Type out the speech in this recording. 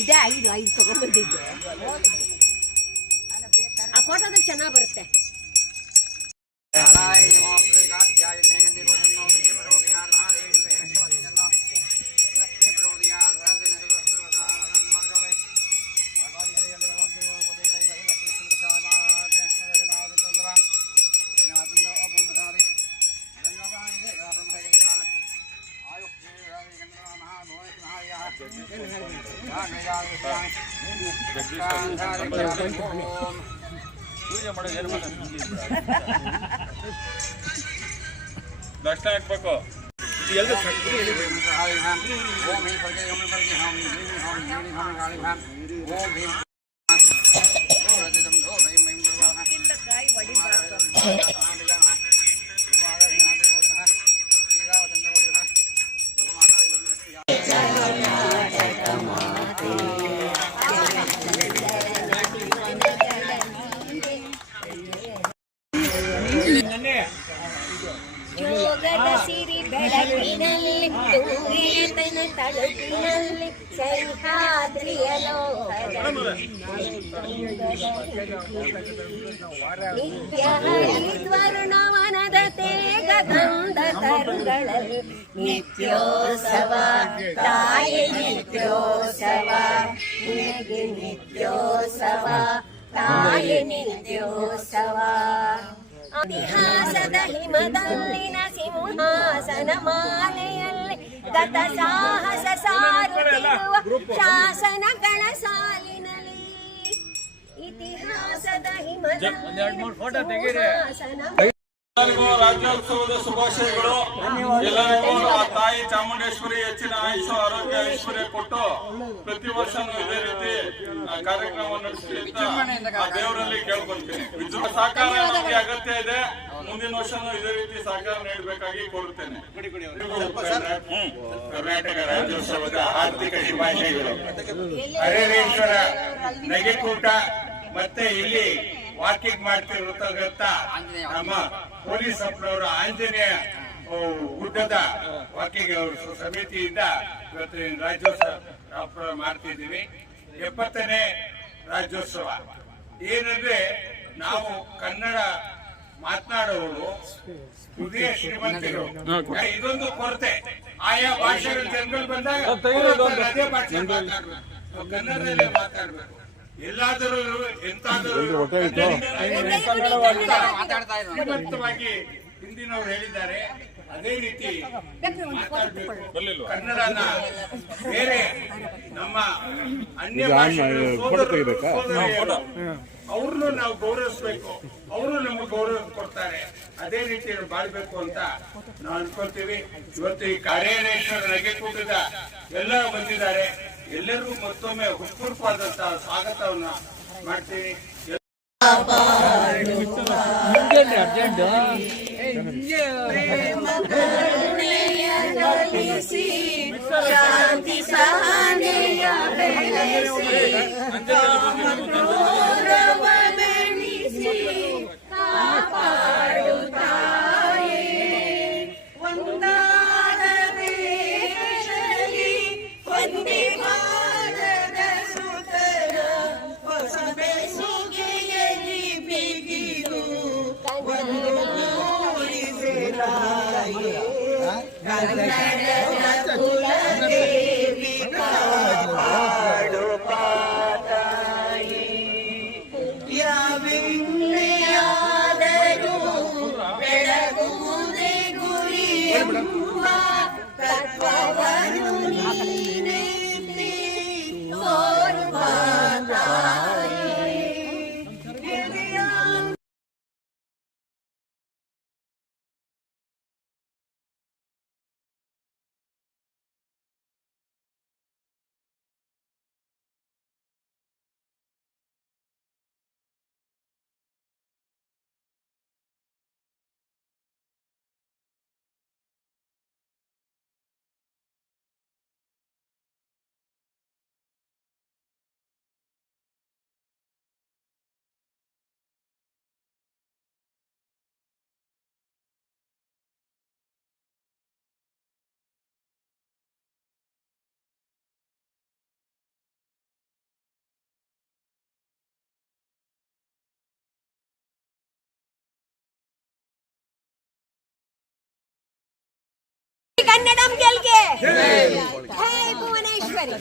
ಇದೇ 5 ತಗೊಂಡ್ಬಂದಿದ್ದೆ. ಆ ಫೋಟೋದಲ್ಲಿ ಚೆನ್ನಾಗಿ ಬರುತ್ತೆ. ದರ್ಶನ ಹಾಕ್ಬೇಕು. ಯೋಗದ ಸಿರಿ ಬೆಳಕಿನಲ್ಲಿ ತುಂಗೇತನ ತಳುಕಿನಲ್ಲಿ ಸಹ್ಯಾದ್ರಿಯ ಲೋಕದಲ್ಲಿ ನಿತ್ಯ ಹರಿದ್ವರ್ಣವನದ ತೇಗ ಗಂಧ ತರುಗಳಲ್ಲಿ ನಿತ್ಯೋತ್ಸವ ತಾಯಿ ನಿತ್ಯೋತ್ಸವ ನಿನಗೆ ನಿತ್ಯೋತ್ಸವ ತಾಯಿ ನಿತ್ಯೋತ್ಸವ. ಇತಿಹಾಸದ ಹಿಮದಲ್ಲಿನ ಸಿಂಹಾಸನ ಮಾಲೆಯಲ್ಲಿ ಗತ ಸಾಹಸ ಸಾರುತ್ತಿರುವ ಶಾಸನಗಳ ಸಾಲಿನಲ್ಲಿ ಇತಿಹಾಸದ ಹಿಮದಲ್ಲಿನ ಸಿಂಹಾಸನ ಎಲ್ಲರಿಗೂ ರಾಜ್ಯೋತ್ಸವದ ಶುಭಾಶಯಗಳು. ಎಲ್ಲರಿಗೂ ತಾಯಿ ಚಾಮುಂಡೇಶ್ವರಿ ಹೆಚ್ಚಿನ ಆಯುಷು ಆರೋಗ್ಯ ಐಶ್ವರ್ಯ ಕೊಟ್ಟು ಪ್ರತಿ ವರ್ಷನೂ ಇದೇ ರೀತಿ ಕಾರ್ಯಕ್ರಮ ನಡೆಸಲಿ ಅಂತ ದೇವರಲ್ಲಿ ಕೇಳ್ಕೊಳ್ತೀನಿ. ಸಹಕಾರ ನಮಗೆ ಅಗತ್ಯ ಇದೆ. ಮುಂದಿನ ವರ್ಷನೂ ಇದೇ ರೀತಿ ಸಹಕಾರ ನೀಡಬೇಕಾಗಿ ಕೋರುತ್ತೇನೆ. ಕರ್ನಾಟಕ ರಾಜ್ಯೋತ್ಸವದ ಆರ್ಥಿಕ ಶುಭಾಶಯಗಳು. ಹರೇಶ್ವರ ನಗೆಕೂಟ ಮತ್ತೆ ಇಲ್ಲಿ ವಾಕಿಂಗ್ ಮಾಡ್ತಿರತಕ್ಕಂತ ನಮ್ಮ ಪೊಲೀಸ್ ಅಪ್ಪನವರು ಆಂಜನೇಯ ಗುಡ್ಡದ ವಾಕಿಂಗ್ ಸಮಿತಿಯಿಂದ ಇವತ್ತು ರಾಜ್ಯೋತ್ಸವ ಮಾಡ್ತಿದ್ದೀವಿ. 70ನೇ ರಾಜ್ಯೋತ್ಸವ ಏನಂದ್ರೆ ನಾವು ಕನ್ನಡ ಮಾತನಾಡೋರು ಹೃದಯ ಶ್ರೀಮಂತರು. ಇದೊಂದು ಕೊರತೆ. ಆಯಾ ಭಾಷೆಗಳ ಜನಗಳು ಬಂದಾಗ ಅದೇ ಭಾಷೆ ಮಾತಾಡ್ಬೇಕು, ಕನ್ನಡದಲ್ಲೇ ಮಾತಾಡ್ಬೇಕು. ಎಲ್ಲಾದರೂ ಎಂತಾದರೂ ಶ್ರೀಮಂತವಾಗಿ ಹಿಂದಿನವರು ಹೇಳಿದ್ದಾರೆ. ಅದೇ ರೀತಿ ಕನ್ನಡನ ಬೇರೆ ನಮ್ಮ ಅನ್ಯ ಅವ್ರನ್ನು ನಾವು ಗೌರವಿಸಬೇಕು, ಅವರು ನಮಗೆ ಗೌರವ ಕೊಡ್ತಾರೆ. ಅದೇ ರೀತಿ ಬಾಳ್ಬೇಕು ಅಂತ ನಾವು ಅನ್ಕೊಳ್ತೀವಿ. ಇವತ್ತು ಈ ಕಾರ್ಯೇಶ್ವರ ನಗೆಕೂಟದ ಎಲ್ಲರೂ ಬಂದಿದ್ದಾರೆ. ಎಲ್ಲರಿಗೂ ಮತ್ತೊಮ್ಮೆ ಹುಟ್ಟುಹೂರ್ಪಾದಂತಹ ಸ್ವಾಗತವನ್ನ ಮಾಡ್ತೀವಿ. ಶಾಂತಿ ಸಹನೆಯ ಕನ್ನಡಂ ಗೆಲ್ಗೆ ಜೈ ಭುವನೇಶ್ವರಿ.